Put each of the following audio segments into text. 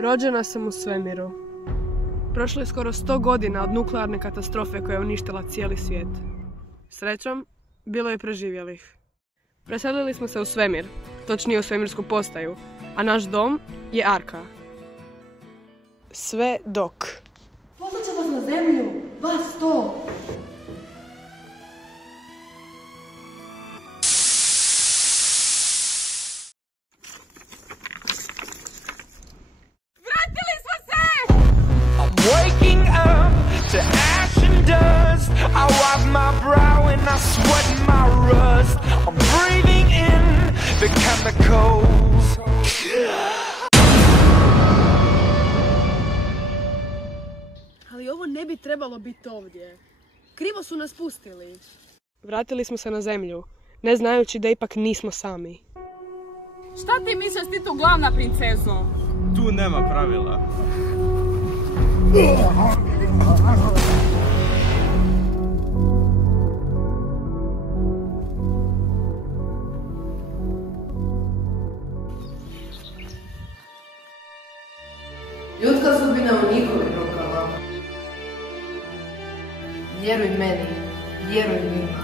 Rođena sam u svemiru. Prošlo je skoro 100 godina od nuklearne katastrofe koja je uništila cijeli svijet. Srećom, bilo je preživjelih. Preselili smo se u svemir, točnije u svemirsku postaju, a naš dom je Arka. Sve dok... Poslat će vas na zemlju, vas to! Waking up to ash and dust, I wipe my brow and I sweat my rust. I'm breathing in the chemicals. Ali ovo ne bi trebalo biti ovdje. Krivo su nas pustili. Vratili smo se na zemlju, ne znajući da ipak nismo sami. Šta ti misliš, ti tu glavna princezo? Tu nema pravila. Ljudska sudbina u njihovim rukama. Vjeruj meni, vjeruj njima.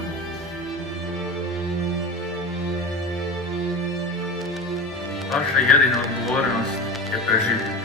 Vaša jedina odgovornost je preživjeti.